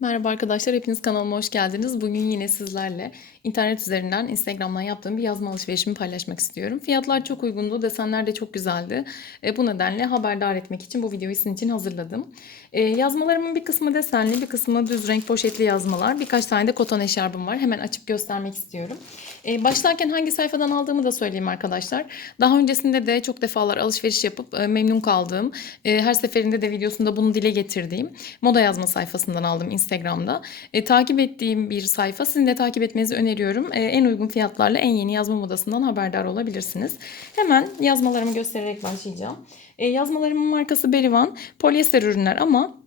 Merhaba arkadaşlar, hepiniz kanalıma hoş geldiniz. Bugün yine sizlerle internet üzerinden Instagram'dan yaptığım bir yazma alışverişimi paylaşmak istiyorum. Fiyatlar çok uygundu, desenler de çok güzeldi. E, bu nedenle haberdar etmek için bu videoyu sizin için hazırladım. E, yazmalarımın bir kısmı desenli, bir kısmı düz renk poşetli yazmalar. Birkaç tane de koton eşarbım var. Hemen açıp göstermek istiyorum. E, başlarken hangi sayfadan aldığımı da söyleyeyim arkadaşlar. Daha öncesinde de çok defalar alışveriş yapıp e, memnun kaldığım, e, her seferinde de videosunda bunu dile getirdiğim moda yazma sayfasından aldım Instagram'da. E, takip ettiğim bir sayfa. Sizin de takip etmenizi öneriyorum. E, en uygun fiyatlarla en yeni yazma modasından haberdar olabilirsiniz. Hemen yazmalarımı göstererek başlayacağım. E, yazmalarımın markası Berivan. Polyester ürünler ama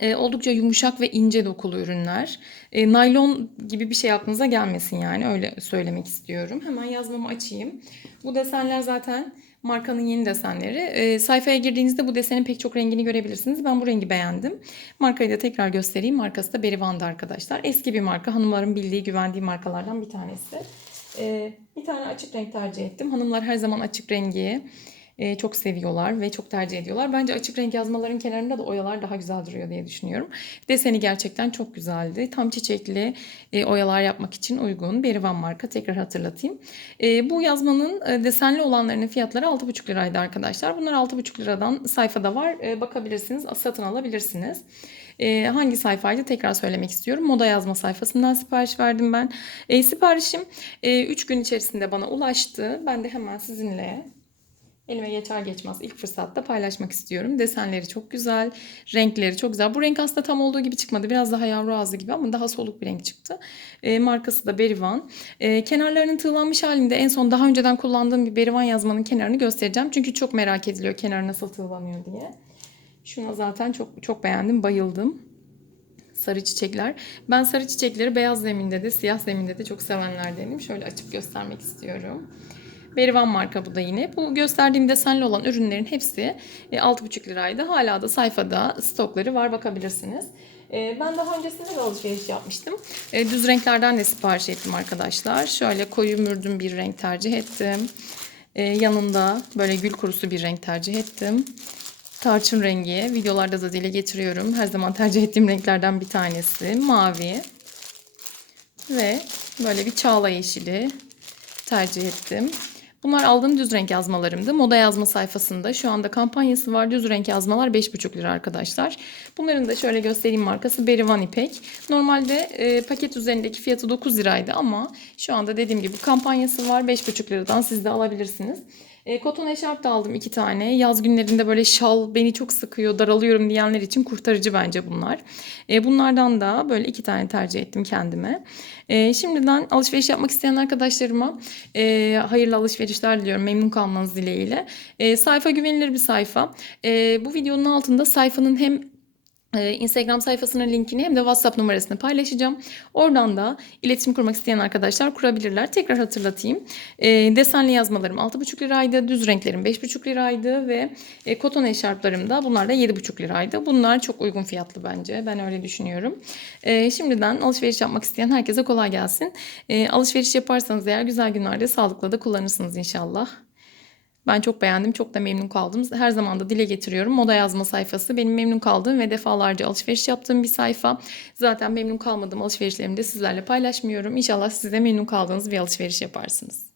e, oldukça yumuşak ve ince dokulu ürünler. E, naylon gibi bir şey aklınıza gelmesin yani öyle söylemek istiyorum. Hemen yazmamı açayım. Bu desenler zaten markanın yeni desenleri. E, sayfaya girdiğinizde bu desenin pek çok rengini görebilirsiniz. Ben bu rengi beğendim. Markayı da tekrar göstereyim. Markası da Berivan'da arkadaşlar. Eski bir marka. Hanımların bildiği, güvendiği markalardan bir tanesi. E, bir tane açık renk tercih ettim. Hanımlar her zaman açık rengi e, çok seviyorlar ve çok tercih ediyorlar. Bence açık renk yazmaların kenarında da oyalar daha güzel duruyor diye düşünüyorum. Deseni gerçekten çok güzeldi. Tam çiçekli e, oyalar yapmak için uygun. Berivan marka tekrar hatırlatayım. E, bu yazmanın e, desenli olanlarının fiyatları 6,5 liraydı arkadaşlar. Bunlar 6,5 liradan sayfada var. E, bakabilirsiniz, satın alabilirsiniz. E, hangi sayfaydı tekrar söylemek istiyorum. Moda yazma sayfasından sipariş verdim ben. E, siparişim 3 e, gün içerisinde bana ulaştı. Ben de hemen sizinle Elime geçer geçmez ilk fırsatta paylaşmak istiyorum. Desenleri çok güzel, renkleri çok güzel. Bu renk aslında tam olduğu gibi çıkmadı. Biraz daha yavru ağzı gibi ama daha soluk bir renk çıktı. E, markası da Berivan. E, kenarlarının tığlanmış halinde en son daha önceden kullandığım bir Berivan yazmanın kenarını göstereceğim. Çünkü çok merak ediliyor kenar nasıl tığlanıyor diye. Şuna zaten çok çok beğendim, bayıldım sarı çiçekler. Ben sarı çiçekleri beyaz zeminde de siyah zeminde de çok sevenlerdenim. Şöyle açıp göstermek istiyorum. Berivan marka bu da yine. Bu gösterdiğim desenli olan ürünlerin hepsi 6,5 liraydı. Hala da sayfada stokları var bakabilirsiniz. E, Ben daha öncesinde de alışveriş yapmıştım. E, Düz renklerden de sipariş ettim arkadaşlar. Şöyle koyu mürdüm bir renk tercih ettim. E, Yanında böyle gül kurusu bir renk tercih ettim. Tarçın rengi. Videolarda da dile getiriyorum. Her zaman tercih ettiğim renklerden bir tanesi. Mavi. Ve böyle bir çağla yeşili tercih ettim. Bunlar aldığım düz renk yazmalarımdı. Moda yazma sayfasında şu anda kampanyası var. Düz renk yazmalar 5,5 lira arkadaşlar. Bunların da şöyle göstereyim markası Berivan İpek. Normalde e, paket üzerindeki fiyatı 9 liraydı ama şu anda dediğim gibi kampanyası var. 5,5 liradan siz de alabilirsiniz. E, koton eşarp da aldım iki tane. Yaz günlerinde böyle şal beni çok sıkıyor, daralıyorum diyenler için kurtarıcı bence bunlar. E, bunlardan da böyle iki tane tercih ettim kendime. E, şimdiden alışveriş yapmak isteyen arkadaşlarıma e, hayırlı alışverişler diliyorum. Memnun kalmanız dileğiyle. E, sayfa güvenilir bir sayfa. E, bu videonun altında sayfanın hem Instagram sayfasının linkini hem de WhatsApp numarasını paylaşacağım. Oradan da iletişim kurmak isteyen arkadaşlar kurabilirler. Tekrar hatırlatayım. E, desenli yazmalarım 6,5 liraydı. Düz renklerim 5,5 liraydı ve e, koton eşarplarım da bunlar da 7,5 liraydı. Bunlar çok uygun fiyatlı bence. Ben öyle düşünüyorum. E, şimdiden alışveriş yapmak isteyen herkese kolay gelsin. E, alışveriş yaparsanız eğer güzel günlerde sağlıkla da kullanırsınız inşallah. Ben çok beğendim, çok da memnun kaldım. Her zaman da dile getiriyorum. Moda yazma sayfası benim memnun kaldığım ve defalarca alışveriş yaptığım bir sayfa. Zaten memnun kalmadığım alışverişlerimi de sizlerle paylaşmıyorum. İnşallah siz de memnun kaldığınız bir alışveriş yaparsınız.